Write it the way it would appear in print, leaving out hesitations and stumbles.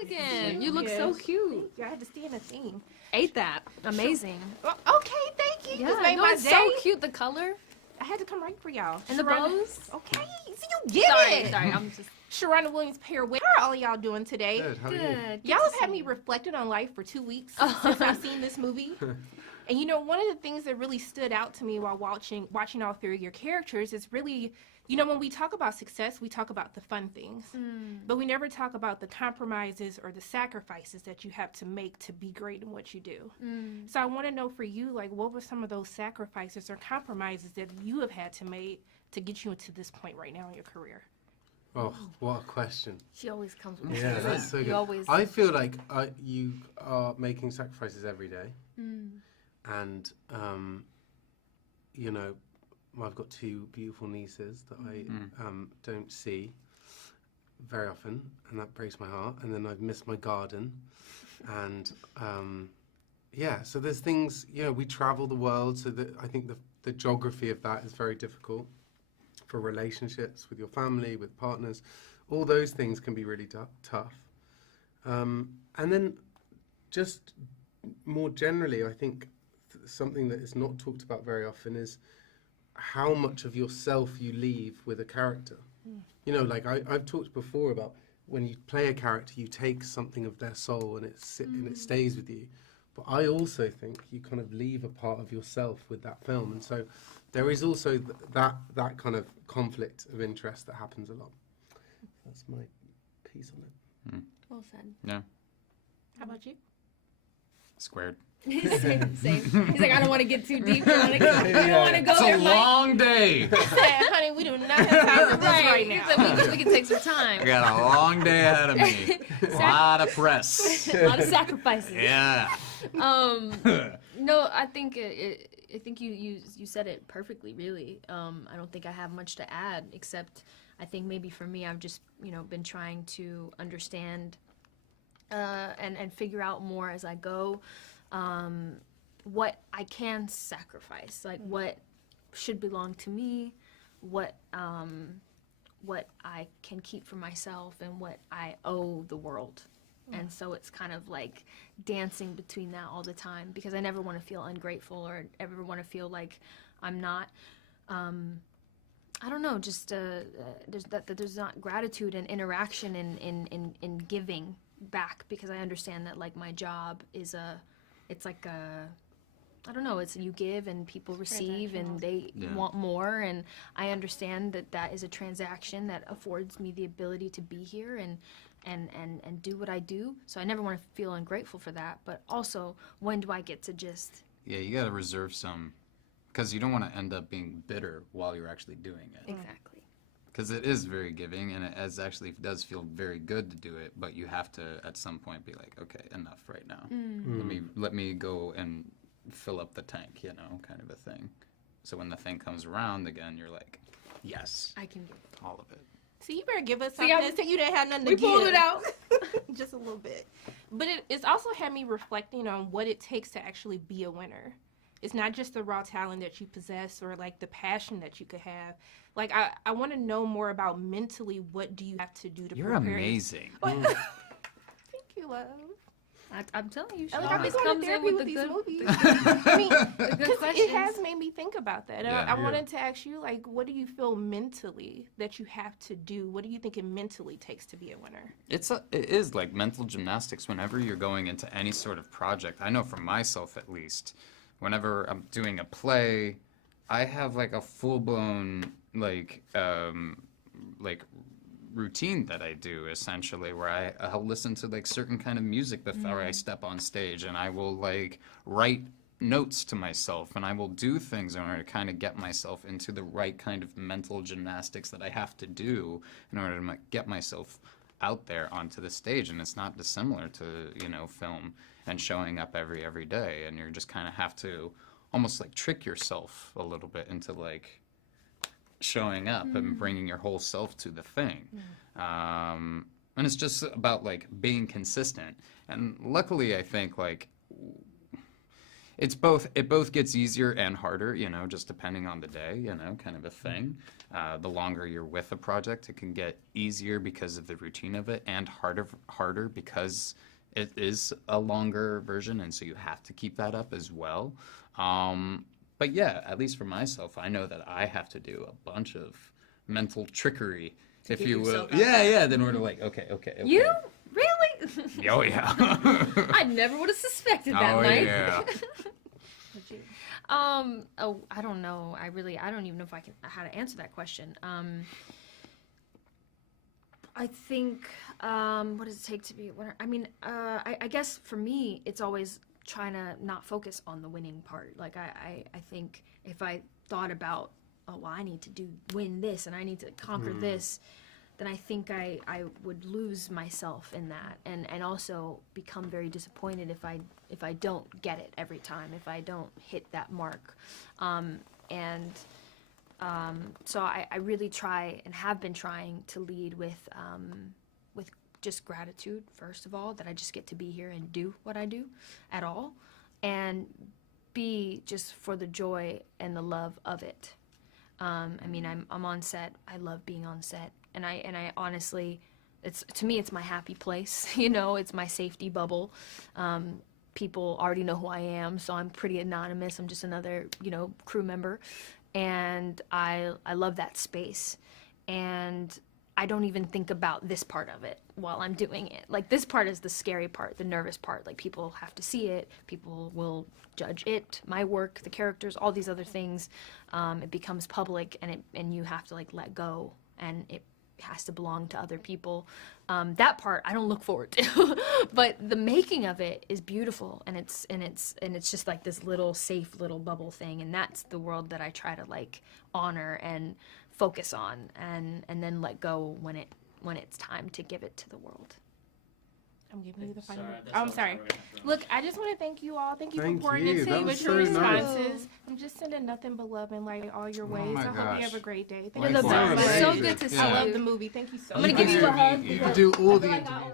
elegant. You look so cute. I had to stay in a theme. Ate that. Amazing. Well, okay, thank you. Yeah, made no, my it's day. so cute. The color I had to come right for y'all. and the bows. Okay, so you get it. Sorry, I'm just Sharonda Williams pair. How are all of y'all doing today? Good, how are you? good. Y'all have had me reflecting on life for 2 weeks since I've seen this movie. And you know, one of the things that really stood out to me while watching all three of your characters is really, you know, when we talk about success, we talk about the fun things. But we never talk about the compromises or the sacrifices that you have to make to be great in what you do. So I want to know for you, like, what were some of those sacrifices or compromises that you have had to make to get you into this point right now in your career? Oh, what a question. She always comes with Yeah, that's so You good. always. I feel like you are making sacrifices every day. And, you know, I've got two beautiful nieces that I don't see very often, and that breaks my heart. And then I've missed my garden. And, yeah, so there's things, you know, we travel the world, so that I think the geography of that is very difficult for relationships with your family, with partners. All those things can be really tough. And then just more generally, I think something that is not talked about very often is how much of yourself you leave with a character. You know, like I've talked before about when you play a character, you take something of their soul and it stays with you. But I also think you kind of leave a part of yourself with that film, and so there is also that kind of conflict of interest that happens a lot. That's my piece on it. Well said. Yeah. How about you? Squared. Same. He's like, I don't want to get too deep. We don't want to go It's there. a long day. Honey, we do not have time for this right now. He's like, we can take some I time. got a long day ahead of me. A lot of press. A lot of sacrifices. Yeah. No, I think I think you said it perfectly. Really, I don't think I have much to add, except I think maybe for me, I've just been trying to understand and figure out more as I go what I can sacrifice, like what should belong to me, what I can keep for myself, and what I owe the world. And so it's kind of like dancing between that all the time, because I never want to feel ungrateful or ever want to feel like I'm not, I don't know, just there's not gratitude and interaction in giving back, because I understand that like my job is it's like I don't know, it's you give and people receive and they want more, and I understand that is a transaction that affords me the ability to be here and do what I do. So I never want to feel ungrateful for that, but also when do I get to just... Yeah, you got to reserve some, because you don't want to end up being bitter while you're actually doing it. Exactly. Because it is very giving, and it does feel very good to do it, but you have to at some point be like, okay, enough right now. Let me go and fill up the tank, kind of a thing. So when the thing comes around again, you're like, yes, I can give all of it. So you better give us something so you didn't have nothing to give. We pulled it out. Just a little bit. But it's also had me reflecting on what it takes to actually be a winner. It's not just the raw talent that you possess or like the passion that you could have. Like I want to know more about mentally, what do you have to do to You're prepare amazing. Thank you, love. I'm telling you, Like, I've been going comes to in therapy with with the these good, movies. the I mean, good because questions. it has made me think about that. Yeah. I wanted to ask you, like, what do you feel mentally that you have to do? What do you think it mentally takes to be a winner? It is like mental gymnastics whenever you're going into any sort of project. I know for myself at least, whenever I'm doing a play, I have like a full-blown like routine that I do essentially, where I'll listen to like certain kind of music before I step on stage, and I will like write notes to myself, and I will do things in order to kind of get myself into the right kind of mental gymnastics that I have to do in order to get myself out there onto the stage. And it's not dissimilar to film and showing up every day, and you're just kind of have to almost like trick yourself a little bit into like showing up and bringing your whole self to the thing. And it's just about like being consistent. And luckily I think like It's both. It both gets easier and harder, just depending on the day, kind of a thing. The longer you're with a project, it can get easier because of the routine of it, and harder because it is a longer version, and so you have to keep that up as well. But yeah, at least for myself, I know that I have to do a bunch of mental trickery, if you will. yourself out Yeah. Then we're like, okay. You really? Oh yeah. I never would have suspected that, Oh Mike. yeah. I don't know. I don't even know if I can how to answer that question. I think what does it take to be? I guess for me, it's always trying to not focus on the winning part. Like I think if I thought about, I need to win this and I need to conquer this, then I think I would lose myself in that, and also become very disappointed if I don't get it every time, if I don't hit that mark. So I really try and have been trying to lead with just gratitude, first of all, that I just get to be here and do what I do at all, and B, just for the joy and the love of it. I'm on set. I love being on set, and I honestly, to me it's my happy place. It's my safety bubble. People already know who I am, so I'm pretty anonymous. I'm just another crew member, and I love that space, and I don't even think about this part of it while I'm doing it. Like, this part is the scary part, the nervous part. Like, people have to see it. People will judge it, my work, the characters, all these other things. It becomes public, and you have to let go, and it has to belong to other people. That part I don't look forward to, but the making of it is beautiful, and it's just like this little safe little bubble thing, and that's the world that I try to honor and focus on, and then let go when it's time to give it to the world. I'm giving you the final. Sorry, that's I'm all sorry. we're gonna have to Look, I just want to thank you all. Thank you Thank for pouring you. into That me was with your so nice. responses. I'm just sending nothing but love in all your ways. my I hope gosh. you have a great day. Thank You're you the so Likewise. much. best. So Amazing. good to see I you. love the movie. Thank you so I'm much. gonna give you a hug. You could do all the I feel like I interviews.